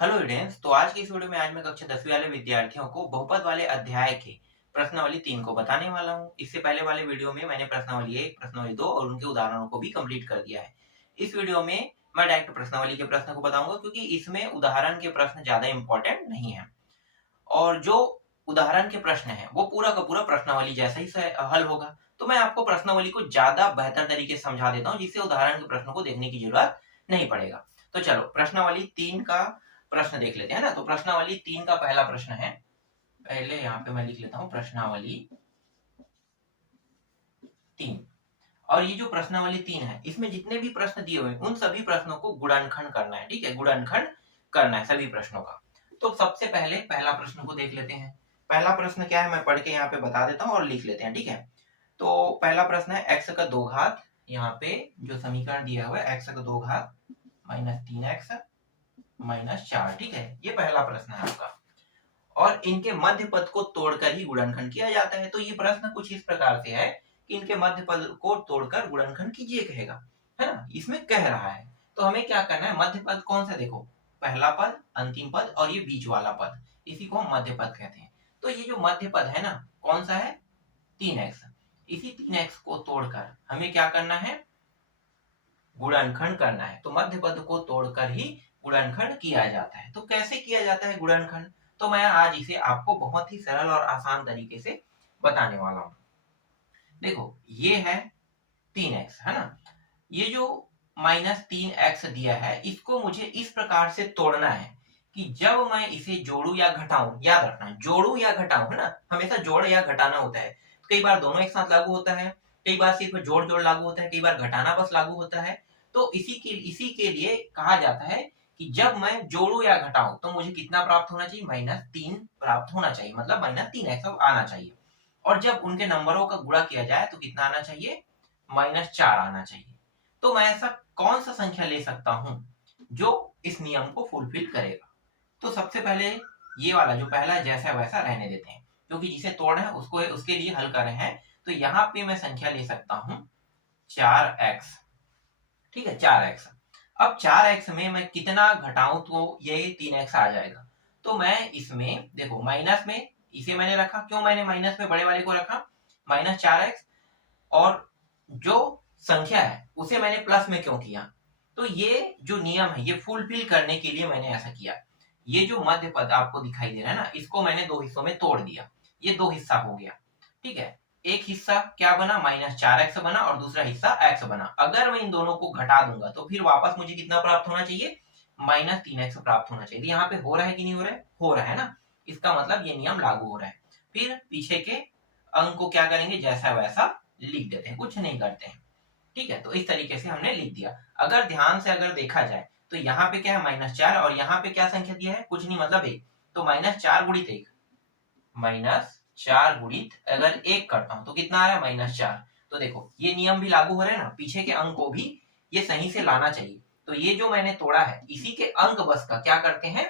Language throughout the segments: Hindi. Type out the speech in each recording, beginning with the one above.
Hello students. तो आज की इस वीडियो में आज मैं कक्षा 10वीं वाले विद्यार्थियों को बहुपद वाले अध्याय के प्रश्नावली 3 को बताने वाला हूं। इससे पहले वाले वीडियो में मैंने प्रश्नावली 1, प्रश्नावली 2 और उनके उदाहरणों को भी कंप्लीट कर दिया है। इस वीडियो में मैं डायरेक्ट प्रश्नावली के प्रश्न को बताऊंगा क्योंकि इसमें उदाहरण के प्रश्न ज्यादा इंपॉर्टेंट नहीं है और जो उदाहरण के प्रश्न है वो पूरा का पूरा प्रश्नावली जैसा ही हल होगा। तो मैं आपको प्रश्नावली को ज्यादा बेहतर तरीके से समझा देता हूँ जिससे उदाहरण के प्रश्नों को देखने की जरूरत नहीं पड़ेगा। तो चलो प्रश्नावली 3 का प्रश्न देख लेते हैं ना। तो प्रश्नावली 3 का पहला प्रश्न है, पहले यहाँ पे मैं लिख लेता हूँ प्रश्नावली 3। और ये जो प्रश्नावली 3 है इसमें जितने भी प्रश्न दिए हुए हैं उन सभी प्रश्नों को गुणनखंड करना है। ठीक है, गुणनखंड करना है सभी प्रश्नों का। तो सबसे पहले पहला प्रश्न को देख लेते हैं। पहला प्रश्न क्या है मैं पढ़ के यहाँ पे बता देता हूँ और लिख लेते हैं। ठीक है, तो पहला प्रश्न है x का 2 घात, यहाँ पे जो समीकरण दिया हुआ है x का 2 घात माइनस 3x माइनस 4। ठीक है, ये पहला प्रश्न है आपका और इनके मध्य पद को तोड़कर ही गुणनखंड किया जाता है। तो ये प्रश्न कुछ इस प्रकार से है कि इनके मध्य पद को तोड़कर गुणनखंड कीजिए कहेगा, है ना, इसमें कह रहा है। तो हमें क्या करना है, मध्य पद कौन सा, देखो पहला पद, अंतिम पद और ये बीच वाला पद, इसी को हम मध्य पद कहते हैं। तो ये जो मध्य पद है ना कौन सा है, 3x। इसी 3x को तोड़कर हमें क्या करना है, गुणनखंड करना है। तो मध्य पद को तोड़कर ही गुणनखंड किया जाता है। तो कैसे किया जाता है गुणनखंड, तो मैं आज इसे आपको बहुत ही सरल और आसान तरीके से बताने वाला हूं। देखो ये है 3x, है ना, ये जो -3x दिया है इसको मुझे इस प्रकार से तोड़ना है कि जब मैं इसे जोड़ू या घटाऊं, याद रखना जोड़ू या घटाऊं, है ना, हमेशा जोड़ या घटाना होता है। कई बार दोनों एक साथ लागू होता है, कई बार सिर्फ जोड़ जोड़ लागू होता है, कई बार घटाना बस लागू होता है। तो इसी के लिए कहा जाता है कि जब मैं जोड़ू या घटाऊं तो मुझे कितना प्राप्त होना चाहिए, -3 प्राप्त होना चाहिए, मतलब -3x आना चाहिए। और जब उनके नंबरों का गुणा किया जाए तो कितना आना चाहिए, -4 आना चाहिए। तो मैं ऐसा कौन सा संख्या ले सकता हूं जो इस नियम को फुलफिल करेगा। तो सबसे पहले ये वाला जो पहला है जैसा वैसा रहने देते हैं क्योंकि जिसे तोड़ना है उसको उसके लिए हल कर रहे हैं। तो यहाँ पे मैं संख्या ले सकता हूं 4x। ठीक है, 4x। अब 4x में मैं कितना घटाऊं तो ये 3x आ जाएगा। तो मैं इसमें देखो माइनस में इसे मैंने रखा, क्यों मैंने माइनस में बड़े वाले को रखा, -4x, और जो संख्या है उसे मैंने प्लस में क्यों किया, तो ये जो नियम है ये फुलफिल करने के लिए मैंने ऐसा किया। ये जो मध्य पद आपको दिखाई दे रहा है ना, इसको मैंने दो हिस्सों में तोड़ दिया, ये दो हिस्सा हो गया। ठीक है, एक हिस्सा क्या बना, -4x बना और दूसरा हिस्सा x बना। अगर मैं इन दोनों को घटा दूंगा तो फिर वापस मुझे कितना प्राप्त होना चाहिए, -3x प्राप्त होना चाहिए। यहाँ पे हो रहा है कि नहीं हो रहा है, हो रहा है ना, इसका मतलब ये नियम लागू हो रहा है। फिर पीछे के अंक को क्या करेंगे, जैसा वैसा लिख देते हैं, कुछ नहीं करते हैं। ठीक है, तो इस तरीके से हमने लिख दिया। अगर ध्यान से अगर देखा जाए तो यहाँ पे क्या है, -4 और यहाँ पे क्या संख्या दिया है, कुछ नहीं, मतलब 1। तो -4 गुणित 1, -4 गुणित अगर 1 करता हूं तो कितना आ रहा है, -4। तो देखो ये नियम भी लागू हो रहा है ना, पीछे के अंक को भी ये सही से लाना चाहिए। तो ये जो मैंने तोड़ा है इसी के अंक बस का क्या करते हैं,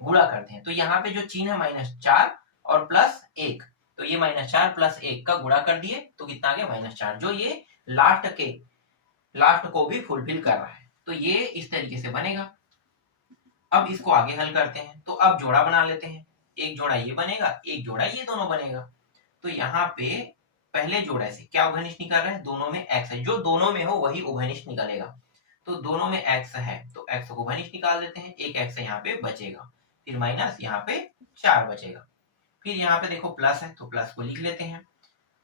गुणा करते हैं। तो यहाँ पे जो चिन्ह है -4 और +1, तो ये -4 + 1 का गुणा कर दिए तो कितना आ गया, -4, जो ये लास्ट को भी फुलफिल कर रहा है। तो ये इस तरीके से बनेगा। अब इसको आगे हल करते हैं। तो अब जोड़ा बना लेते हैं, एक जोड़ा ये बनेगा, एक जोड़ा ये दोनों बनेगा। तो यहाँ पे पहले जोड़े से क्या उभयनिष्ठ निकल रहा है, दोनों में x है, जो दोनों में हो वही उभयनिष्ठ निकलेगा। तो दोनों में x है तो x को उभयनिष्ठ निकाल देते हैं, एक x यहाँ पे बचेगा, फिर माइनस यहाँ पे 4 बचेगा। फिर यहाँ पे देखो प्लस है तो प्लस को लिख लेते हैं।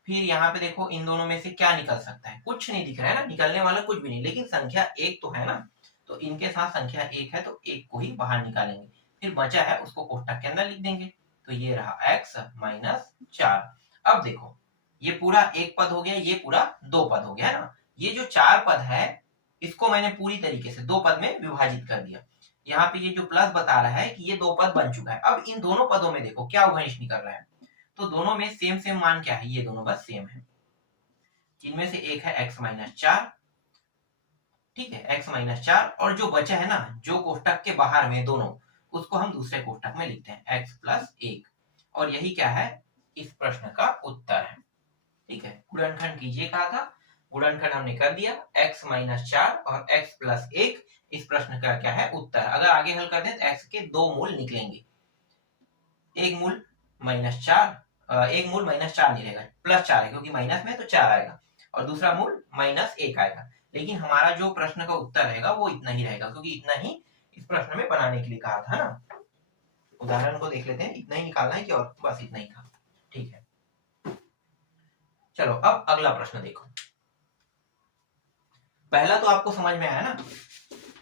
फिर यहाँ पे देखो इन दोनों में से क्या निकल सकता है, कुछ नहीं दिख रहा है ना, निकलने वाला कुछ भी नहीं, लेकिन संख्या 1 तो है ना, तो इनके साथ संख्या 1 है तो 1 को ही बाहर निकालेंगे। फिर बचा है उसको कोष्टक के अंदर लिख देंगे। तो ये रहा x - 4। अब देखो ये पूरा एक पद हो गया, ये पूरा दो पद हो गया, है ना। ये जो 4 पद है इसको मैंने पूरी तरीके से दो पद में विभाजित कर दिया। यहाँ पे ये जो प्लस बता रहा है कि ये दो पद बन चुका है। अब इन दोनों पदों में देखो क्या उभयनिष्ठ निकल रहा है, तो दोनों में सेम सेम मान क्या है, ये दोनों बस सेम है। जिनमें से एक है x - 4, ठीक है, x - 4, और जो बचा है ना, जो कोष्टक के बाहर में दोनों, उसको हम दूसरे कोष्टक में लिखते हैं x + 1। और यही क्या है, इस प्रश्न का उत्तर है। ठीक है, गुणनखंड कीजिए कहा था, गुणनखंड हमने कर दिया, x - 4 और x + 1 इस प्रश्न का क्या है उत्तर। अगर आगे हल कर दें तो x के 2 मूल निकलेंगे, एक मूल -4, एक मूल -4 नहीं रहेगा, +4 है क्योंकि माइनस में तो 4 आएगा, और दूसरा मूल -1 आएगा। लेकिन हमारा जो प्रश्न का उत्तर रहेगा वो इतना ही रहेगा, क्योंकि इतना ही इस प्रश्न में बनाने के लिए कहा था ना। उदाहरण को देख लेते हैं, इतना ही निकालना है कि और बस इतना ही था, ठीक है। चलो अब अगला प्रश्न देखो। पहला तो आपको समझ में आया ना,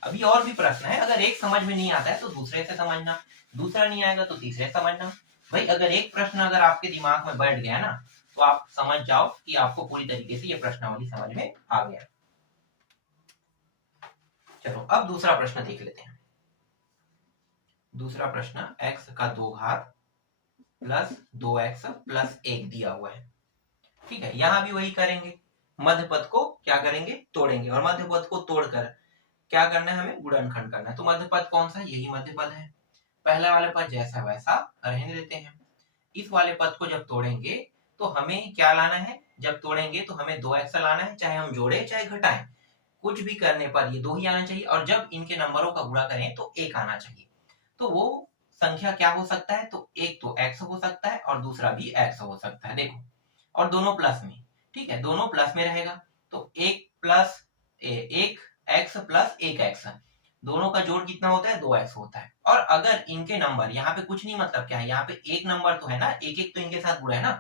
अभी और भी प्रश्न है। अगर एक समझ में नहीं आता है तो दूसरे से समझना, दूसरा नहीं आएगा तो तीसरे से समझना। भाई अगर एक प्रश्न अगर आपके दिमाग में बैठ गया ना तो आप समझ जाओ कि आपको पूरी तरीके से ये प्रश्नावली समझ में आ गया। चलो अब दूसरा प्रश्न देख लेते हैं। दूसरा प्रश्न x का 2 घात प्लस 2x प्लस 1 दिया हुआ है, ठीक है। यहां भी वही करेंगे, मध्य पद को क्या करेंगे, तोड़ेंगे, और मध्य पद को तोड़कर क्या करना है, हमें गुणनखंड करना है। तो मध्य पद कौन सा, यही मध्य पद है। पहला वाले पद जैसा वैसा रहने देते हैं। इस वाले पद को जब तोड़ेंगे तो हमें क्या लाना है, जब तोड़ेंगे तो हमें 2x लाना है, चाहे हम जोड़े चाहे घटाएं, कुछ भी करने पर ये 2 ही आना चाहिए, और जब इनके नंबरों का गुणा करें तो 1 आना चाहिए। तो वो संख्या क्या हो सकता है, तो एक तो x हो सकता है और दूसरा भी x हो सकता है, देखो, और दोनों प्लस में, ठीक है, दोनों प्लस में रहेगा। तो 1 प्लस 1 x प्लस 1x, दोनों का जोड़ कितना होता है, 2x होता है। और अगर इनके नंबर यहाँ पे कुछ नहीं, मतलब क्या है, यहाँ पे एक नंबर तो है ना, एक एक तो इनके साथ गुणा है ना,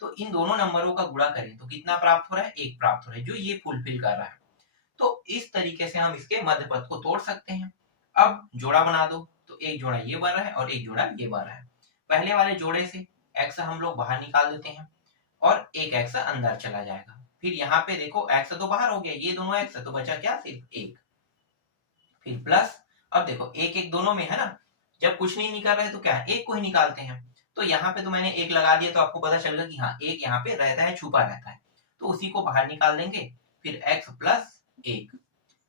तो इन दोनों नंबरों का गुणा करें तो कितना प्राप्त हो रहा है, 1 प्राप्त हो रहा है, जो ये फुलफिल कर रहा है। तो इस तरीके से हम इसके मध्य पद को तोड़ सकते हैं। अब जोड़ा बना दो, तो एक जोड़ा ये बन रहा है और एक जोड़ा ये बन रहा है। पहले वाले जोड़े से x हम लोग बाहर निकाल देते हैं और एक x अंदर चला जाएगा। फिर यहाँ पे देखो x तो बाहर हो गया, ये दोनों x, तो बचा क्या, सिर्फ 1। फिर प्लस, अब देखो एक एक दोनों में है ना, जब कुछ नहीं निकाल रहे तो क्या है, एक को ही निकालते हैं। तो यहाँ पे तो मैंने एक लगा दिया, तो आपको पता चल गया कि हाँ एक यहाँ पे रहता है, छुपा रहता है, तो उसी को बाहर निकाल देंगे। फिर x प्लस 1,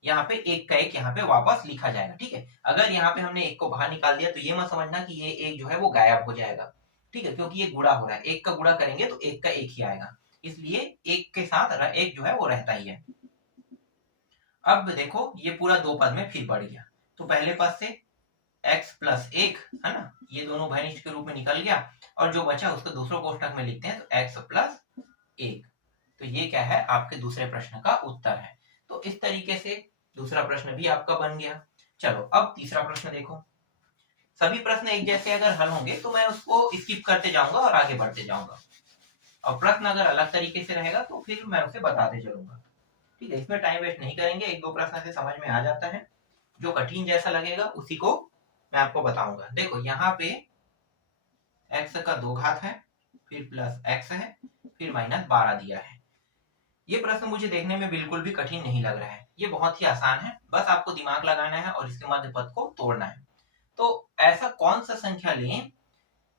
यहाँ पे एक का एक यहाँ पे वापस लिखा जाएगा, ठीक है। अगर यहाँ पे हमने एक को बाहर निकाल दिया तो ये मत समझना कि ये एक जो है वो गायब हो जाएगा, ठीक है, क्योंकि ये गुणा हो रहा है, एक का गुणा करेंगे तो एक का एक ही आएगा, इसलिए एक के साथ एक जो है वो रहता ही है। अब देखो ये पूरा 2 पद में फिर बढ़ गया, तो पहले पद से x प्लस 1 है ना, ये दोनों भैनिष्ठ के रूप में निकल गया, और जो बचा उसको दूसरे कोष्टक में लिखते हैं, तो x प्लस 1। तो ये क्या है, आपके दूसरे प्रश्न का उत्तर है। तो इस तरीके से दूसरा प्रश्न भी आपका बन गया। चलो अब तीसरा प्रश्न देखो। सभी प्रश्न एक जैसे अगर हल होंगे तो मैं उसको स्किप करते जाऊंगा और आगे बढ़ते जाऊंगा, और प्रश्न अगर अलग तरीके से रहेगा तो फिर मैं उसे बताते चलूंगा, ठीक है। इसमें टाइम वेस्ट नहीं करेंगे, एक दो प्रश्न से समझ में आ जाता है, जो कठिन जैसा लगेगा उसी को मैं आपको बताऊंगा। देखो यहाँ पे x का 2 घात है, फिर प्लस x है, फिर -12 दिया है। ये प्रश्न मुझे देखने में बिल्कुल भी कठिन नहीं लग रहा है, ये बहुत ही आसान है, बस आपको दिमाग लगाना है और इसके मध्य पद को तोड़ना है। तो ऐसा कौन सा संख्या लें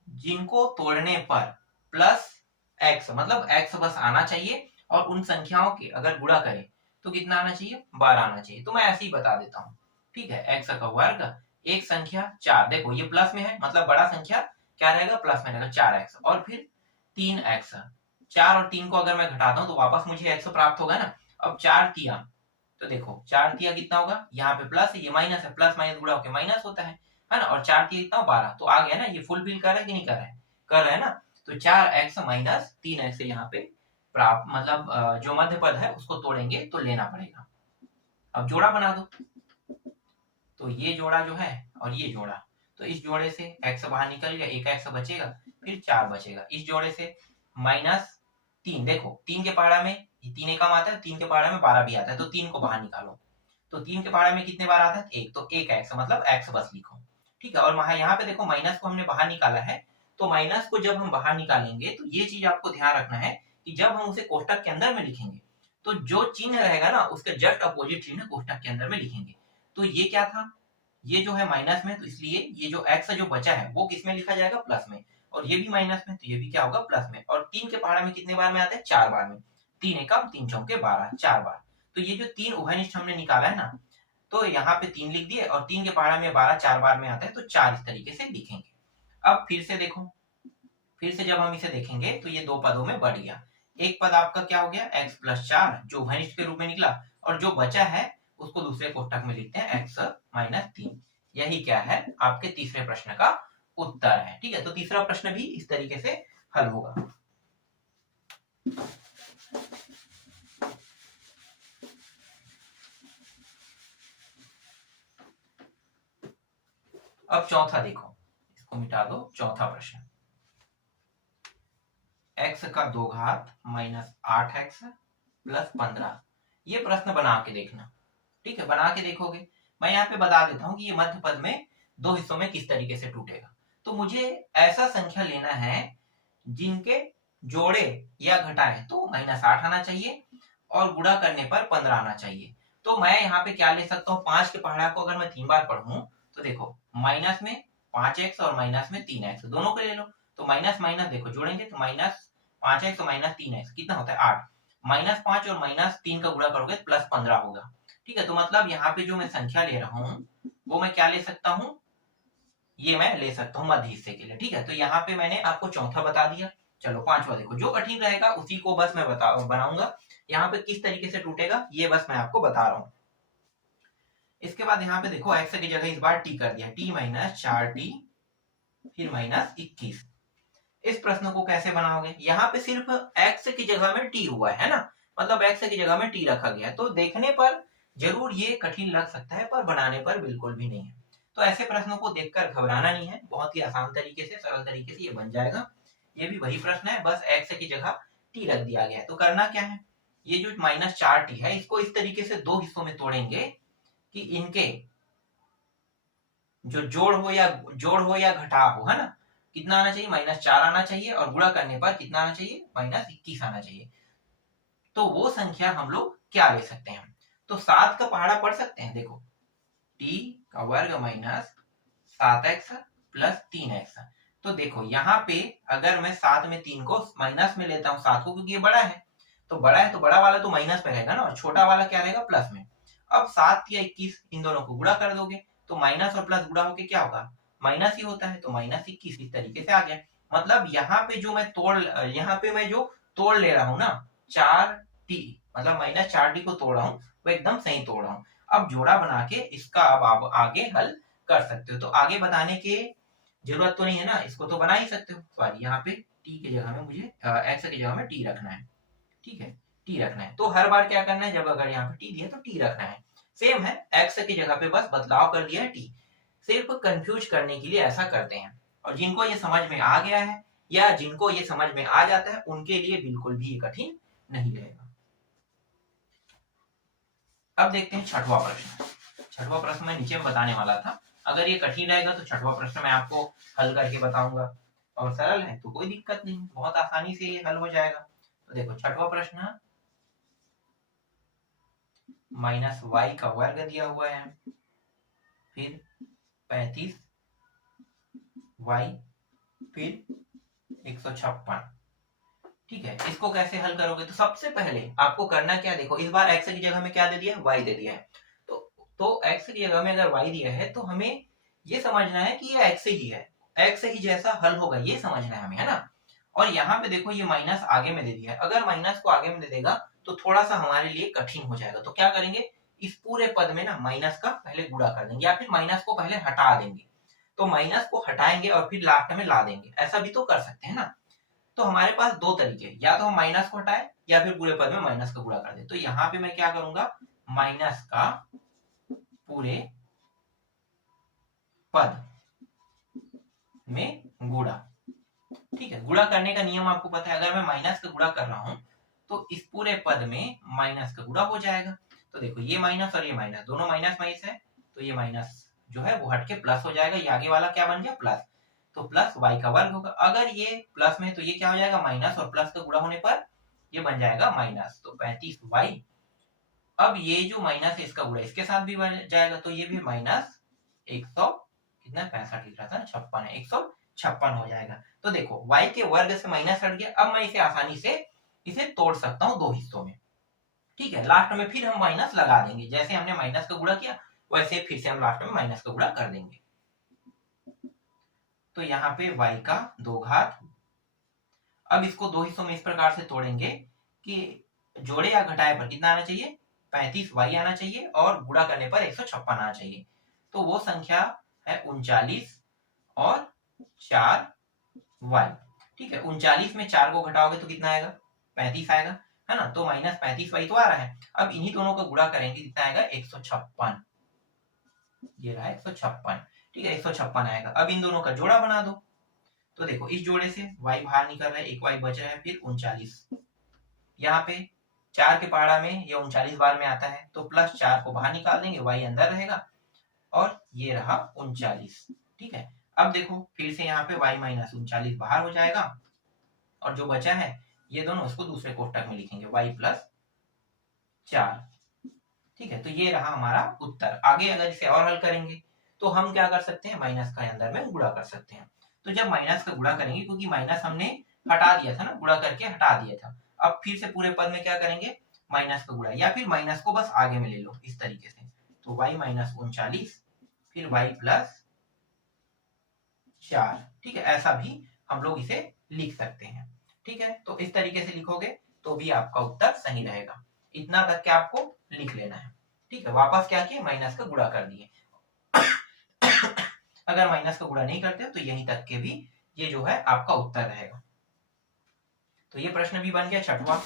जिनको तोड़ने पर प्लस x, मतलब x बस आना चाहिए, और उन संख्याओं के अगर गुणा करें तो कितना आना चाहिए, 12 आना चाहिए। तो मैं ऐसे ही बता देता हूँ, ठीक है। x का वर्ग, एक संख्या 4, देखो ये प्लस में है, मतलब बड़ा संख्या क्या रहेगा, प्लस में रहेगा, 4x, और फिर 3x, 4 और 3 को अगर मैं घटाता हूँ तो वापस मुझे x प्राप्त होगा ना। अब 4 तिया, तो देखो 4 तिया कितना होगा, यहाँ पे प्लस है, ये माइनस है, प्लस माइनस गुणा होकर माइनस होता है ना, और 4 तिया कितना, 12, तो आ गया ना, ये फुलफिल कर रहा है कि नहीं कर रहा है, कर रहा है ना। तो 4x माइनस 3x यहाँ पे प्राप्त, मतलब जो मध्य पद है उसको तोड़ेंगे तो लेना पड़ेगा। अब जोड़ा बना दो, तो ये जोड़ा जो है और ये जोड़ा, तो इस जोड़े से x बाहर निकल गया, एक x बचेगा, फिर 4 बचेगा। इस जोड़े से -3, देखो 3 के पहाड़ा में 3 एकम आता है, 3 के पहाड़ा में 12 भी आता है, तो 3 को बाहर निकालो, तो 3 के पहाड़ा में कितने बार आता है, 1, तो 1x, मतलब x बस लिखो, ठीक है। और यहाँ पे देखो माइनस को हमने बाहर निकाला है, तो माइनस को जब हम बाहर निकालेंगे तो ये चीज आपको ध्यान रखना है कि जब हम उसे कोष्टक के अंदर में लिखेंगे तो जो चिन्ह रहेगा ना उसके जस्ट अपोजिट चिन्ह कोष्टक के अंदर में लिखेंगे। तो ये क्या था, ये जो है माइनस में, तो इसलिए ये जो x जो बचा है वो किस में लिखा जाएगा, प्लस में, और ये भी माइनस में, तो ये भी क्या होगा, प्लस में। और 3 के पहाड़ा में कितने बार में आता है, 4 बार में, 3 एकम 3 चौके 12, 4 बार। तो ये जो 3 उभयनिष्ठ हमने निकाला है ना, तो यहाँ पे 3 लिख दिए, और 3 के पहाड़ा में 12 4 बार में आता है, तो 4 इस तरीके से लिखेंगे। अब फिर से देखो, फिर से जब हम इसे देखेंगे तो ये 2 पदों में बढ़ गया। एक पद आपका क्या हो गया, x प्लस 4 जो उभयनिष्ठ के रूप में निकला, और जो बचा है उसको दूसरे कोष्टक में लिखते हैं x माइनस 3। यही क्या है आपके तीसरे प्रश्न का उत्तर है। ठीक है, तो तीसरा प्रश्न भी इस तरीके से हल होगा। अब चौथा देखो, इसको मिटा दो। चौथा प्रश्न, x का 2 घात माइनस 8x प्लस 15। ये प्रश्न बना के देखना। ठीक है, बना के देखोगे। मैं यहाँ पे बता देता हूँ कि ये मध्य पद में दो हिस्सों में किस तरीके से टूटेगा। तो मुझे ऐसा संख्या लेना है जिनके जोड़े या घटाए तो माइनस 8 आना चाहिए और गुणा करने पर 15 आना चाहिए। तो मैं यहाँ पे क्या ले सकता हूँ, 5 के पहाड़ा को अगर मैं 3 बार पढ़ूं तो देखो माइनस में 5x और माइनस में 3x दोनों को ले लो। तो माइनस माइनस देखो जोड़ेंगे तो माइनस 5x और माइनस 3x कितना होता है 8। माइनस 5 और माइनस 3 का गुणा करोगे प्लस 15 होगा। ठीक है, तो मतलब यहाँ पे जो मैं संख्या ले रहा हूँ वो मैं क्या ले सकता हूँ, ये मैं ले सकता हूँ मध्य हिस्से के लिए। ठीक है, तो यहाँ पे मैंने आपको चौथा बता दिया। चलो पांचवा देखो, जो कठिन रहेगा उसी को बस मैं बनाऊंगा। यहाँ पे किस तरीके से टूटेगा ये बस मैं आपको बता रहा हूँ। इसके बाद यहाँ पे देखो x की जगह इस बार t कर दिया, t माइनस 4t फिर माइनस 21। इस प्रश्न को कैसे बनाओगे, यहाँ पे सिर्फ x की जगह में t हुआ है ना, मतलब x की जगह में t रखा गया है। तो देखने पर जरूर ये कठिन लग सकता है पर बनाने पर बिल्कुल भी नहीं है। तो ऐसे प्रश्नों को देखकर घबराना नहीं है, बहुत ही आसान तरीके से सरल तरीके से ये बन जाएगा। ये भी वही प्रश्न है, बस x की जगह t रख दिया गया है। तो करना क्या है, ये जो माइनस 4t है इसको इस तरीके से दो हिस्सों में तोड़ेंगे कि इनके जो जोड़ हो या घटा हो, है ना, कितना आना चाहिए माइनस 4 आना चाहिए और गुणा करने पर कितना आना चाहिए माइनस 21 आना चाहिए। तो वो संख्या हम लोग क्या ले सकते हैं, तो 7 का पहाड़ा पढ़ सकते हैं। देखो t का वर्ग माइनस 7x प्लस 3x। तो देखो यहाँ पे अगर मैं 7 में 3 को माइनस में लेता हूँ 7 को, क्योंकि ये बड़ा है तो बड़ा वाला तो माइनस पे रहेगा ना और छोटा वाला क्या रहेगा प्लस में। अब 7 या 21 इन दोनों को गुणा कर दोगे तो माइनस और प्लस गुणा होके क्या होगा माइनस ही होता है, तो माइनस 21 इस तरीके से आ गया। मतलब यहाँ पे जो मैं जो तोड़ ले रहा हूँ ना 4t, मतलब माइनस 4t को तोड़ रहा हूँ वो एकदम सही तोड़ रहा हूँ। अब जोड़ा बना के इसका अब आप आगे हल कर सकते हो। तो आगे बताने की जरूरत तो नहीं है ना, इसको तो बना ही सकते हो। सॉरी, यहाँ पे t की जगह में मुझे x की जगह में t रखना है। ठीक है, t रखना है। तो हर बार क्या करना है, जब अगर यहाँ पे t दिया तो t रखना है। सेम है, x की जगह पे बस बदलाव कर दिया है t। सिर्फ कंफ्यूज करने के लिए ऐसा करते हैं। और जिनको ये समझ में आ गया है या जिनको ये समझ में आ जाता है उनके लिए बिल्कुल भी ये कठिन नहीं रहेगा। अब देखते हैं छठवां प्रश्न। छठवां प्रश्न मैं नीचे में बताने वाला था, अगर ये कठिन रहेगा तो छठवां प्रश्न मैं आपको हल करके बताऊंगा, और सरल है तो कोई दिक्कत नहीं, बहुत आसानी से ये हल हो जाएगा। तो देखो छठवां प्रश्न, माइनस वाई का वर्ग दिया हुआ है फिर 35 वाई फिर 156। ठीक है, इसको कैसे हल करोगे, तो सबसे पहले आपको करना क्या, देखो इस बार x की जगह में क्या दे दिया है y दे दिया है। तो x की जगह में अगर y दिया है तो हमें ये समझना है कि ये x ही है, x ही जैसा हल होगा ये समझना है हमें, है ना। और यहाँ पे देखो ये माइनस आगे में दे दिया है, अगर माइनस को आगे में दे देगा तो थोड़ा सा हमारे लिए कठिन हो जाएगा। तो क्या करेंगे, इस पूरे पद में ना माइनस का पहले गुणा कर देंगे या फिर माइनस को पहले हटा देंगे। तो माइनस को हटाएंगे और फिर लास्ट में ला देंगे, ऐसा भी तो कर सकते हैं ना। तो हमारे पास दो तरीके, या तो हम माइनस को हटाए या फिर पूरे पद में माइनस का गुणा कर दे। तो यहाँ पे मैं क्या करूंगा, माइनस का पूरे पद में गुणा। ठीक है, गुणा करने का नियम आपको पता है, अगर मैं माइनस का गुणा कर रहा हूं तो इस पूरे पद में माइनस का गुणा हो जाएगा। तो देखो ये माइनस और ये माइनस दोनों माइनस माइनस है, तो ये माइनस जो है वो हटके प्लस हो जाएगा, ये आगे वाला क्या बन गया प्लस, तो प्लस वाई का वर्ग होगा। अगर ये प्लस में तो ये क्या हो जाएगा माइनस, और प्लस का गुणा होने पर ये बन जाएगा माइनस, तो 35 वाई। अब ये जो माइनस है इसका गुणा इसके साथ भी बन जाएगा, तो ये भी माइनस 100 कितना 65 लिख रहा था 56 है, 156 हो जाएगा। तो देखो y के वर्ग से माइनस हट गया, अब मैं इसे आसानी से इसे तोड़ सकता हूँ दो हिस्सों में। ठीक है, लास्ट में फिर हम माइनस लगा देंगे, जैसे हमने माइनस का गुणा किया वैसे फिर से हम लास्ट में माइनस का गुणा कर देंगे। तो यहाँ पे y का 2 घात, अब इसको दो हिस्सों में इस प्रकार से तोड़ेंगे कि जोड़े या घटाए पर कितना आना चाहिए 35y आना चाहिए और गुणा करने पर 156 आना चाहिए। तो वो संख्या है 39 और 4y। ठीक है, 39 में 4 को घटाओगे तो कितना आएगा? 35 आएगा, है ना। तो -35y तो आ रहा है। अब इन्हीं दोनों को गुणा करेंगे, कितना आएगा? 156। ये रहा 156। ठीक है, 156 आएगा। अब इन दोनों का जोड़ा बना दो। तो देखो, इस जोड़े से y बाहर निकल रहा है, एक y बच रहा है, फिर 39। यहाँ पे 4 के पहाड़ा में ये 39 बार में आता है, तो +4 को बाहर निकाल देंगे, y अंदर रहेगा और ये रहा 39। ठीक है, अब देखो फिर से यहाँ पे y - 39 बाहर हो जाएगा और जो बचा है ये दोनों, इसको दूसरे कोष्टक में लिखेंगे, y + 4। ठीक है, तो ये रहा हमारा उत्तर। आगे अगर इसे और हल करेंगे तो हम क्या कर सकते हैं? माइनस का अंदर में गुणा कर सकते हैं। तो जब माइनस का गुणा करेंगे, क्योंकि माइनस हमने हटा दिया था ना, गुणा करके हटा दिया था, अब फिर से पूरे पद में क्या करेंगे? माइनस का गुणा, या फिर माइनस को बस आगे में ले लो इस तरीके से। तो y - 39 फिर y + 4। ठीक है, ऐसा भी हम लोग इसे लिख सकते हैं। ठीक है, तो इस तरीके से लिखोगे तो भी आपका उत्तर सही रहेगा। इतना तक के आपको लिख लेना है। ठीक है, वापस क्या किए? माइनस का गुणा कर दिए। अगर माइनस का गुणा नहीं करते तो यहीं तक के भी ये जो है आपका उत्तर रहेगा। तो ये प्रश्न भी बन गया 6वां।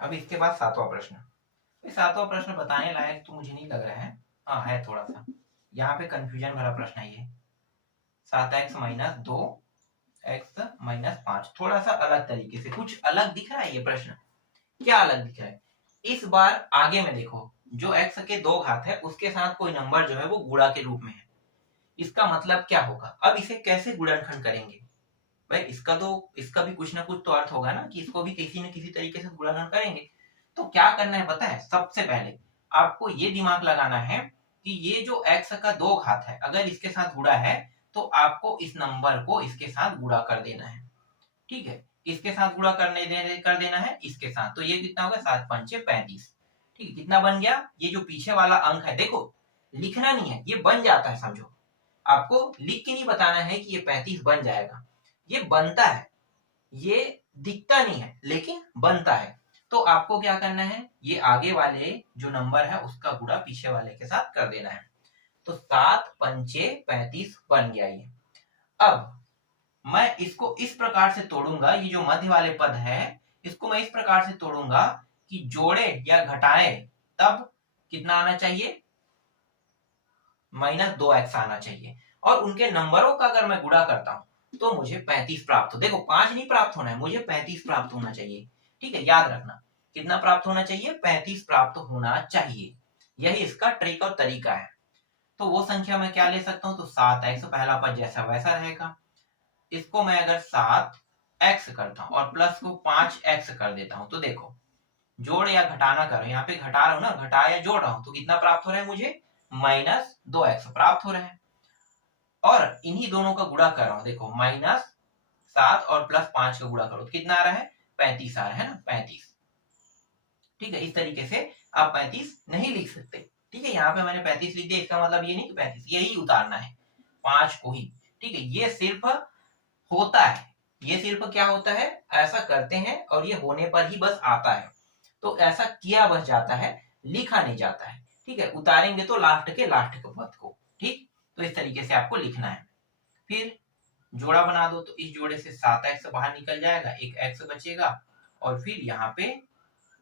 अब इसके बाद 7वां प्रश्न। 7वां प्रश्न बताने लायक तो मुझे नहीं लग रहा है। हाँ, है थोड़ा सा। यहाँ पे कंफ्यूजन भरा प्रश्न है ये। 7x - 2x - 5। थोड़ा सा अलग तरीके से, कुछ अलग दिख रहा है ये प्रश्न। क्या अलग दिख रहा है? इस बार आगे में देखो, जो x के 2 घात है उसके साथ कोई नंबर जो है वो गुणा के रूप में है। इसका मतलब क्या होगा? अब इसे कैसे गुणनखंड करेंगे? भाई इसका भी कुछ ना कुछ तो अर्थ होगा ना, कि इसको भी किसी न किसी तरीके से गुणनखंड करेंगे। तो क्या करना है पता है? सबसे पहले आपको ये दिमाग लगाना है कि ये जो x का 2 घात है, अगर इसके साथ गुणा है तो आपको इस नंबर को इसके साथ गुणा कर देना है। ठीक है, इसके साथ गुणा कर देना है इसके साथ। तो ये कितना होगा? 7 पंचे 35। ठीक है, कितना बन गया? ये जो पीछे वाला अंक है, देखो लिखना नहीं है, ये बन जाता है, समझो। आपको लिख के नहीं बताना है कि ये 35 बन जाएगा, ये बनता है। ये दिखता नहीं है लेकिन बनता है। तो आपको क्या करना है? ये आगे वाले जो नंबर है उसका गुणा पीछे वाले के साथ कर देना है। तो 7 पंचे 35 बन गया ये। अब मैं इसको इस प्रकार से तोड़ूंगा, ये जो मध्य वाले पद है इसको मैं इस प्रकार से तोड़ूंगा कि जोड़े या घटाए तब कितना आना चाहिए? -2x आना चाहिए। और उनके नंबरों का अगर मैं गुणा करता हूं तो मुझे 35 प्राप्त हो। देखो 5 नहीं प्राप्त होना है, मुझे 35 प्राप्त होना चाहिए। ठीक है, याद रखना कितना प्राप्त होना चाहिए? 35 प्राप्त होना चाहिए। यही इसका ट्रिक और तरीका है। तो वो संख्या मैं क्या ले सकता हूँ? तो 7x, पहला पद जैसा वैसा रहेगा। इसको मैं अगर 7x करता हूँ और प्लस को 5x कर देता हूँ, तो देखो जोड़ या घटाना करो, यहाँ पे घटा रहा हूँ ना, घटा या जोड़ रहा हूँ, तो कितना प्राप्त हो रहा है मुझे? -2x प्राप्त हो रहा है। और इन्हीं दोनों का गुणा कर रहा हूँ, देखो -7 और +5 का गुणा करो तो कितना आ रहा है? 35 आ रहा है ना, 35। ठीक है, इस तरीके से आप 35 नहीं लिख सकते। ठीक है, यहाँ पे मैंने 35 लिख दिया, इसका मतलब ये नहीं कि 35 यही उतारना है, 5 को ही। ठीक है, ये सिर्फ होता है, ये सिर्फ क्या होता है? ऐसा करते हैं और ये होने पर ही बस आता है। तो ऐसा किया बस जाता है, लिखा नहीं जाता है। ठीक है, उतारेंगे तो लास्ट के पद को। ठीक, तो इस तरीके से आपको लिखना है। फिर जोड़ा बना दो, तो इस जोड़े से 7x बाहर निकल जाएगा, एक x बचेगा और फिर यहाँ पे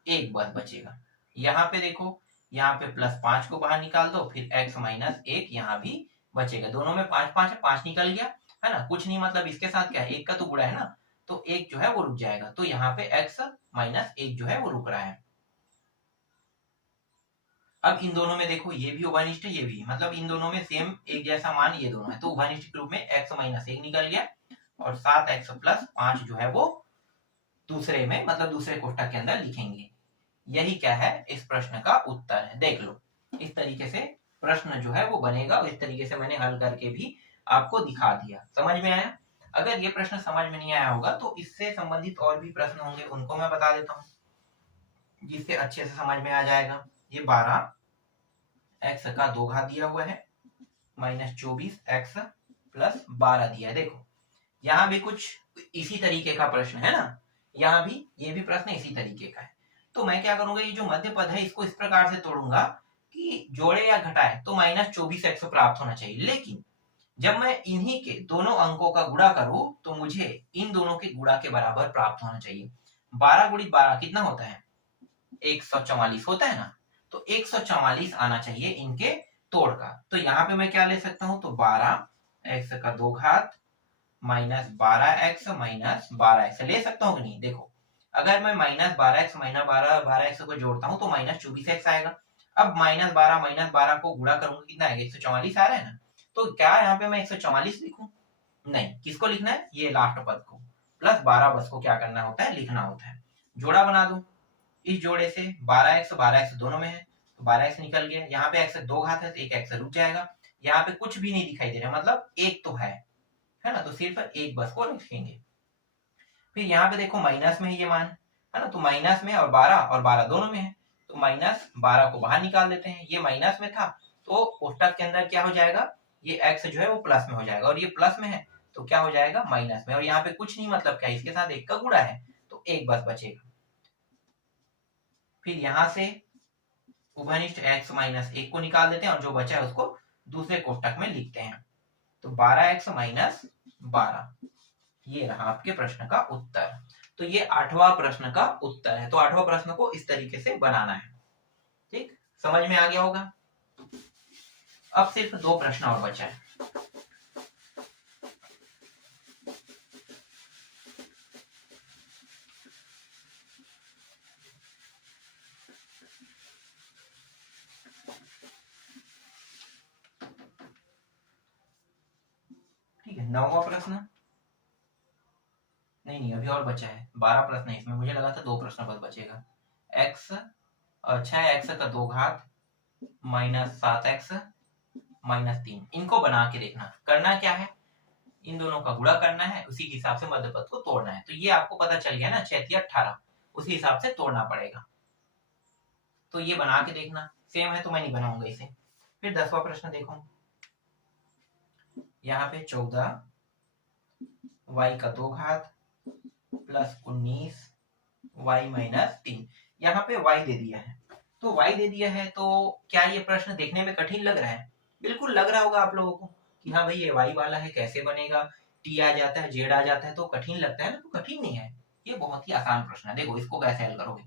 एक बस बचेगा। यहाँ पे देखो, यहाँ पे +5 को बाहर निकाल दो, फिर x - 1 यहाँ भी बचेगा। दोनों में 5 5 है, 5 निकल गया, है ना। कुछ नहीं, मतलब इसके साथ क्या है? एक का तो गुणा है ना, तो एक जो है वो रुक जाएगा। तो यहाँ पे x - 1 जो है वो रुक रहा है। अब इन दोनों में देखो, ये भी उभयनिष्ठ है, ये भी, मतलब इन दोनों में सेम एक जैसा मान ये दोनों है, तो उभयनिष्ठ के रूप में x - 1 निकल गया और 7x + 5 जो है वो दूसरे में, मतलब दूसरे कोष्टक के अंदर लिखेंगे। यही क्या है? इस प्रश्न का उत्तर है। देख लो, इस तरीके से प्रश्न जो है वो बनेगा और इस तरीके से मैंने हल करके भी आपको दिखा दिया। समझ में आया? अगर ये प्रश्न समझ में नहीं आया होगा तो इससे संबंधित और भी प्रश्न होंगे, उनको मैं बता देता हूँ। जिससे अच्छे से समझ में आ जाएगा। ये 12 एक्स का 2 घात दिया हुआ है माइनस 24 एक्स प्लस 12 दिया है। देखो यहाँ भी कुछ इसी तरीके का प्रश्न है ना, यहाँ भी ये भी प्रश्न इसी तरीके का है। तो मैं क्या करूंगा, ये जो मध्य पद है इसको इस प्रकार से तोड़ूंगा कि जोड़े या घटाए तो माइनस 24 एक्स प्राप्त होना चाहिए, लेकिन जब मैं इन्हीं के दोनों अंकों का गुणा करूं तो मुझे इन दोनों के गुणा के बराबर प्राप्त होना चाहिए। 12 गुणित 12 कितना होता है, 144 होता है ना, तो 144 आना चाहिए इनके तोड़ का। तो यहाँ पे मैं क्या ले सकता हूँ, तो 12 एक्स का 2 घात माइनस 12x माइनस 12x ले सकता हूँ कि नहीं। देखो अगर मैं माइनस 12x माइनस 12x को जोड़ता हूँ तो माइनस 24x आएगा। अब माइनस 12 को गुणा करूंगा कितना आएगा, 144 आ रहा है ना। तो क्या यहाँ पे मैं 144 लिखूं, नहीं, किसको लिखना है, ये लास्ट पद को प्लस 12 बस को क्या करना होता है, लिखना होता है। जोड़ा बना दो, इस जोड़े से 12x दोनों में है तो 12x निकल गया। यहाँ पे x 2 घात है तो एक x रुक जाएगा। यहाँ पे कुछ भी नहीं दिखाई दे रहा, मतलब एक तो है ना, तो सिर्फ एक बस को रखेंगे। फिर यहाँ पे देखो माइनस में है ये मान, है ना, तो माइनस में और 12 दोनों में है, तो माइनस 12 को बाहर निकाल देते हैं। ये माइनस में था तो कोष्टक के अंदर क्या हो जाएगा, ये x जो है वो प्लस में हो जाएगा, और ये प्लस में है तो क्या हो जाएगा माइनस में। और यहाँ पे कुछ नहीं, मतलब क्या, इसके साथ एक का गुणा है तो एक बस बचेगा। फिर यहाँ से उभयनिष्ठ x माइनस 1 को निकाल देते हैं और जो बचा है उसको दूसरे कोष्टक में लिखते हैं। तो 12x माइनस 12, ये रहा आपके प्रश्न का उत्तर। तो ये 8वां प्रश्न का उत्तर है। तो 8वां प्रश्न को इस तरीके से बनाना है। ठीक, समझ में आ गया होगा। अब सिर्फ 2 प्रश्न और बचा है। ठीक है, 9वां प्रश्न, नहीं अभी और बचा है, 12 प्रश्न है इसमें, मुझे लगा था 2 प्रश्न बस बचेगा। x 6x का 2 घात माइनस 7x माइनस 3, इनको बना के देखना। करना क्या है, इन दोनों का गुणा करना है, उसी के हिसाब से मध्य पद को तोड़ना है। तो ये आपको पता चल गया ना, 6 18, उसी हिसाब से तोड़ना पड़ेगा। तो ये बना के देखना, सेम है तो मैं नहीं बनाऊंगा इसे। फिर 10वां प्रश्न देखो, यहाँ पे 14 y का 2 घात प्लस 19 y माइनस 3, यहाँ पे y दे दिया है। तो y दे दिया है तो क्या ये प्रश्न देखने में कठिन लग रहा है, बिल्कुल लग रहा होगा आप लोगों को कि हाँ भाई ये y वाला है, कैसे बनेगा, t आ जाता है, z आ जाता है, तो कठिन लगता है ना। तो कठिन नहीं है, ये बहुत ही आसान प्रश्न है। देखो इसको कैसे हल करोगे,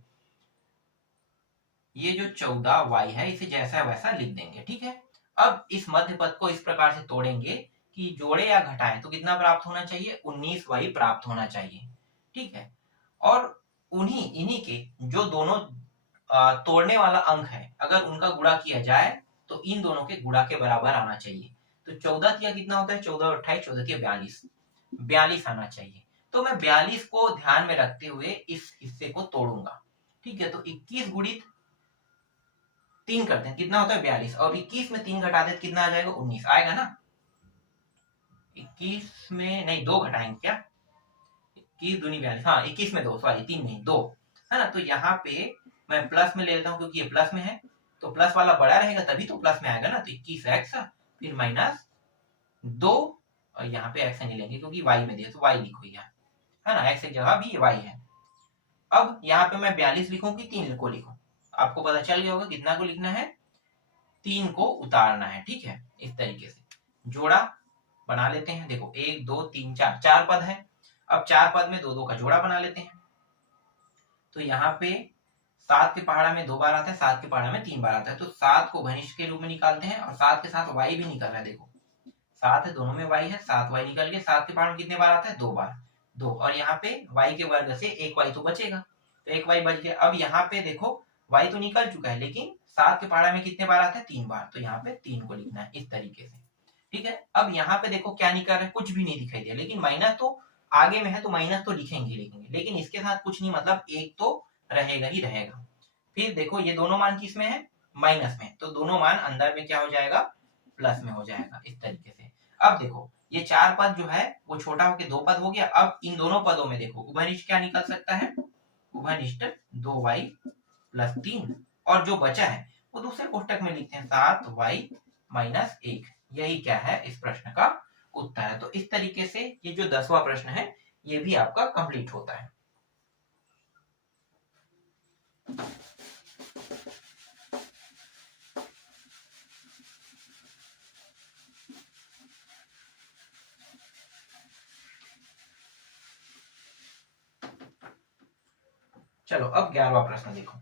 ये जो 14y है इसे जैसा वैसा लिख देंगे, ठीक है। अब इस मध्य पद को इस प्रकार से तोड़ेंगे कि जोड़े या घटाएं तो कितना प्राप्त होना चाहिए, 19y प्राप्त होना चाहिए, ठीक है। और इन्हीं के जो दोनों तोड़ने वाला अंक है, अगर उनका गुणा किया जाए तो इन दोनों के गुणा के बराबर आना चाहिए। तो 14 तिया कितना होता है, 14 28, 14 तिया 42, 42 आना चाहिए। तो मैं 42 को ध्यान में रखते हुए इस हिस्से को तोड़ूंगा, ठीक है। तो 21 गुणित 3 करते हैं, कितना होता है 42, और 21 में 3 घटा दे तो कितना आ जाएगा, 19 आएगा ना। 21 में नहीं 2 घटाएंगे क्या, 21 दूनी 42, हाँ 21 में 2, सॉरी 3 नहीं 2, है ना। तो यहाँ पे मैं प्लस में ले लेता हूँ क्योंकि ये प्लस में है, तो प्लस वाला बड़ा रहेगा तभी तो प्लस में आएगा ना। तो 21x फिर माइनस 2, और यहाँ पे x नहीं लेंगे क्योंकि y में दिया तो y लिखो यहाँ, है ना, x की जगह भी y है। अब यहाँ पे मैं 42 लिखूं कि 3 को लिखूं, आपको पता चल गया होगा कितना को लिखना है, 3 को उतारना है, ठीक है। इस तरीके से जोड़ा बना लेते हैं। देखो 1 2 3 4, 4 पद है। अब 4 पद में 2 2 का जोड़ा बना लेते हैं। तो यहाँ पे 7 के पहाड़ा में 2 बार आता है, 7 के पहाड़ा में 3 बार आता है, तो 7 को घनिष्ठ के रूप में निकालते हैं, और 7 के साथ y भी निकल रहा है। देखो 7 है, दोनों में y है, 7y निकल गया। 7 के पहाड़ में कितने बार आता है, 2 बार, 2, और यहाँ पे y के वर्ग से 1 y तो बचेगा, तो 1 y बच गया। अब यहाँ पे देखो y तो निकल चुका है, लेकिन 7 के पहाड़ा में कितने बार आता है, 3 बार, तो यहाँ पे 3 को लिखना है इस तरीके से, ठीक है। अब यहाँ पे देखो क्या निकल रहा है, कुछ भी नहीं दिखाई दिया, लेकिन माइनस तो आगे में है तो माइनस तो लिखेंगे, लेकिन इसके साथ कुछ नहीं, मतलब एक तो रहेगा ही रहेगा। फिर देखो ये दोनों मान किस में है, माइनस में, तो दोनों मान अंदर में क्या हो जाएगा, प्लस में हो जाएगा इस तरीके से। अब देखो ये 4 पद जो है वो छोटा होके 2 पद हो गया। अब इन दोनों पदों में देखो उभयनिष्ठ क्या निकल सकता है, उभयनिष्ठ 2y प्लस 3 और जो बचा है वो दूसरे कोष्टक में लिखते हैं 7y माइनस 1। यही क्या है इस प्रश्न का उत्तर है। तो इस तरीके से ये जो 10वां प्रश्न है ये भी आपका कंप्लीट होता है। चलो अब 11वां प्रश्न देखो।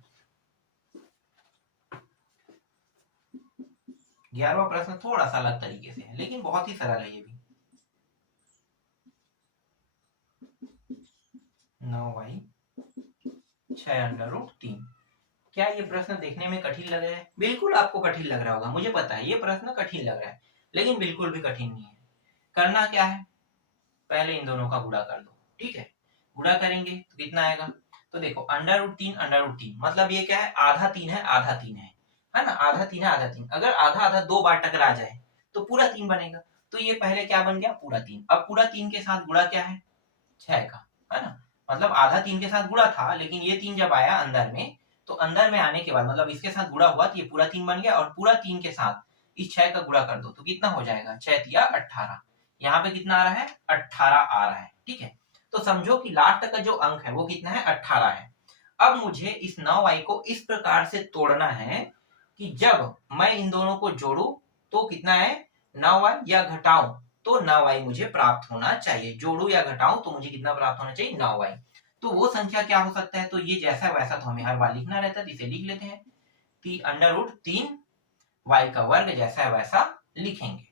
11वां प्रश्न थोड़ा सा अलग तरीके से है लेकिन बहुत ही सरल है ये भी। 9y 6√3। क्या ये प्रश्न देखने में कठिन लग रहा है? बिल्कुल आपको कठिन लग रहा होगा, मुझे पता है ये प्रश्न कठिन लग रहा है, लेकिन बिल्कुल भी कठिन नहीं है। करना क्या है, पहले इन दोनों का गुणा कर दो। ठीक है, गुणा करेंगे तो कितना आएगा? तो देखो √3 मतलब ये क्या है, आधा 3 है आधा 3 है ना, आधा 3 है आधा 3। अगर आधा आधा 2 बार टकरा जाए तो पूरा 3 बनेगा। तो ये पहले क्या बन गया, पूरा 3। अब पूरा 3 के साथ गुणा क्या है, 6 का, है ना। मतलब आधा 3 के साथ गुणा था, लेकिन ये 3 जब आया अंदर में, तो अंदर में आने के बाद मतलब इसके साथ गुणा हुआ तो ये पूरा 3 बन गया। और पूरा 3 के साथ इस 6 का गुणा कर दो तो कितना हो जाएगा, 6 तिया 18। यहाँ पे कितना आ रहा है, 18 आ रहा है। ठीक है, तो समझो कि लास्ट तक का जो अंक है वो कितना है, 18 है। अब मुझे इस 9y को इस प्रकार से तोड़ना है कि जब मैं इन दोनों को जोड़ू तो कितना है, 9y, या घटाऊं तो 9y मुझे प्राप्त होना चाहिए। जोड़ू या घटाऊं तो मुझे कितना प्राप्त होना चाहिए, 9y। तो वो संख्या क्या हो सकता है, तो ये जैसा वैसा तो हमें हर बार लिखना रहता है, इसे लिख लेते हैं। √3y का वर्ग जैसा है वैसा लिखेंगे।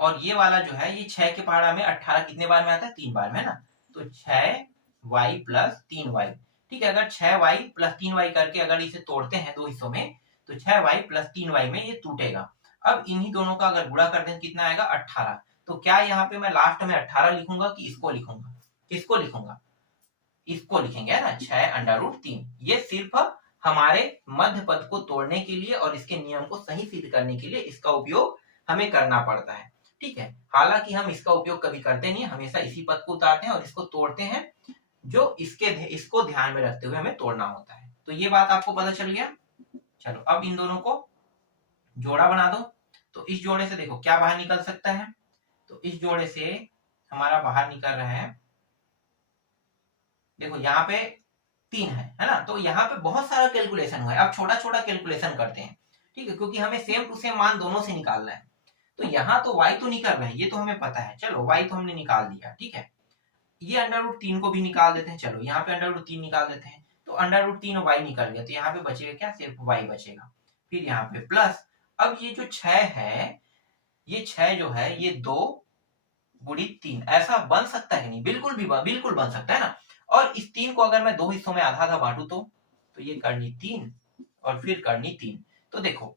और ये वाला जो है ये 6 के पहाड़ा में 18 कितने बार में आता है, 3 बार में, है ना। तो 6y प्लस 3y। ठीक है, अगर 6y प्लस 3y करके अगर इसे तोड़ते हैं दो हिस्सों में तो 6y प्लस 3y में ये टूटेगा। अब इन्हीं दोनों का अगर गुणा कर दें कितना आएगा, 18। तो क्या यहाँ पे मैं लास्ट में 18 लिखूंगा कि इसको लिखूंगा, किसको लिखूंगा, इसको लिखेंगे, है ना, 6√3। ये सिर्फ हमारे मध्य पद को तोड़ने के लिए और इसके नियम को सही सिद्ध करने के लिए इसका उपयोग हमें करना पड़ता है। ठीक है, हालांकि हम इसका उपयोग कभी करते नहीं, हमेशा इसी पद को उतारते हैं और इसको तोड़ते हैं, जो इसको ध्यान में रखते हुए हमें तोड़ना होता है। तो ये बात आपको पता चल गया। चलो अब इन दोनों को जोड़ा बना दो। तो इस जोड़े से देखो क्या बाहर निकल सकता है, तो इस जोड़े से हमारा बाहर निकल रहा है, देखो यहाँ पे 3 है ना। तो यहाँ पे बहुत सारा कैलकुलेशन हुआ है, अब छोटा छोटा कैलकुलेशन करते हैं। ठीक है, क्योंकि हमें सेम टू सेम मान दोनों से निकालना है। तो यहाँ तो y तो निकल रहा है, ये तो हमें पता है, चलो y तो हमने निकाल दिया। ठीक है, ये √3 को भी निकाल देते हैं। चलो यहाँ पे √3 निकाल देते हैं, तो √3 y निकल गया, तो यहाँ पे बचेगा क्या, सिर्फ y बचेगा। फिर यहाँ पे प्लस, अब ये जो 6 है, ये 6 जो है ये 2 गुणित 3 ऐसा बन सकता है नहीं, बिल्कुल बन सकता है ना। और इस 3 को अगर मैं दो हिस्सों में आधा आधा बांटू तो ये करनी 3 और फिर करनी 3। तो देखो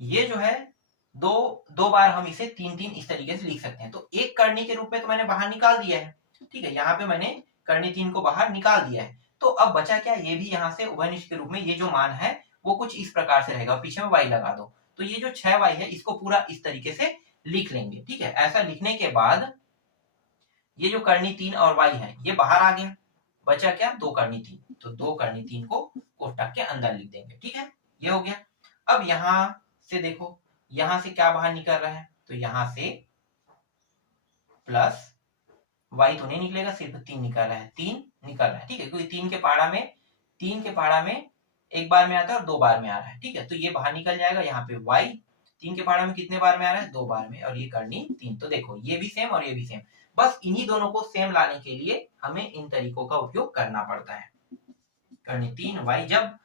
ये जो है दो बार हम इसे 3 इस तरीके से लिख सकते हैं। तो एक करनी के रूप में तो मैंने बाहर निकाल दिया है। ठीक है, यहाँ पे मैंने करनी 3 को बाहर निकाल दिया है। तो अब बचा क्या, ये भी यहाँ से उभयनिष्ठ के रूप में ये जो मान है वो कुछ इस प्रकार से रहेगा, पीछे में y लगा दो। तो ये जो 6y है इसको पूरा इस तरीके से लिख लेंगे। ठीक है, ऐसा लिखने के बाद ये जो करनी 3 और y है ये बाहर आ गया, बचा क्या, 2 करनी 3। तो 2 करनी 3 को कोष्टक के अंदर लिख देंगे। ठीक है, ये हो गया। अब यहाँ से देखो, यहाँ से क्या बाहर निकल रहा है, तो यहाँ से प्लस y तो नहीं निकलेगा, सिर्फ 3 निकल रहा है, 3 निकल रहा है। ठीक है, क्योंकि 3 के पहाड़ा में एक बार में आता है और 2 बार में आ रहा है। ठीक है, तो ये बाहर निकल जाएगा। यहाँ पे y 3 के पहाड़ा में कितने बार में आ रहा है, 2 बार में, और ये करनी 3। तो देखो ये भी सेम और ये भी सेम, बस इन्हीं दोनों को सेम लाने के लिए हमें इन तरीकों का उपयोग करना पड़ता है। करनी 3y, जब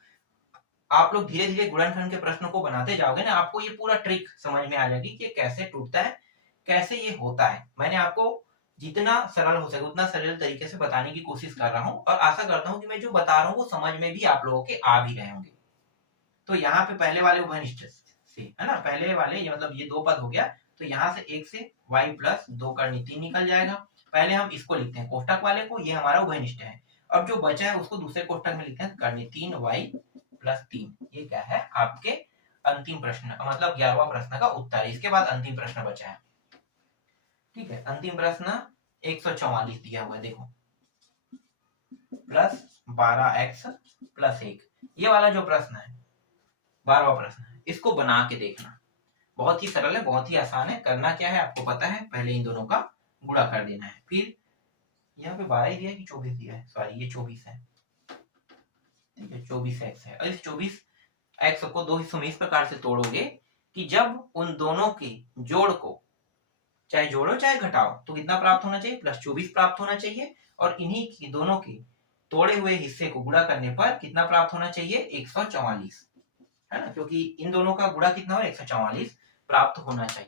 आप लोग धीरे धीरे गुणनखंड के प्रश्नों को बनाते जाओगे ना, आपको ये पूरा ट्रिक समझ में आ जाएगी कि कैसे टूटता है, कैसे ये होता है। मैंने आपको जितना सरल हो सके उतना सरल तरीके से बताने की कोशिश कर रहा हूँ, और आशा करता हूँ कि मैं जो बता रहा हूँ वो समझ में भी आप लोगों के आ भी रहे होंगे। तो यहाँ पे पहले वाले उभयनिष्ठ से, है ना, पहले वाले ये मतलब ये 2 पद हो गया, तो यहाँ से 1 से y प्लस 2 करनी 3 निकल जाएगा। पहले हम इसको लिखते हैं कोष्टक वाले को, ये हमारा उभयनिष्ठ है। अब जो बचा है उसको दूसरे कोष्टक में लिखते हैं, करनी 3y प्लस 3। ये क्या है, आपके अंतिम प्रश्न, मतलब 11वां प्रश्न का उत्तर है। इसके बाद अंतिम प्रश्न बचा है। ठीक है, अंतिम प्रश्न 144 दिया हुआ है, देखो, प्लस 12x प्लस 1। ये वाला जो प्रश्न है 12वां प्रश्न है, इसको बना के देखना। बहुत ही सरल है, बहुत ही आसान है। करना क्या है आपको पता है, पहले इन दोनों का गुणा कर देना है। फिर यहाँ पे 12 ही दिया है कि 24 दिया है, सॉरी ये 24 है, ठीक है 24x है। और इस 24x को दो हिस्सों में इस प्रकार से तोड़ोगे कि जब उन दोनों के जोड़ को चाहे जोड़ो चाहे घटाओ तो कितना प्राप्त होना चाहिए, +24 प्राप्त होना चाहिए। और इन्हीं की दोनों के तोड़े हुए हिस्से को गुणा करने पर कितना प्राप्त होना चाहिए, 144, है ना, क्योंकि इन दोनों का गुणा कितना हो, 144 प्राप्त होना चाहिए।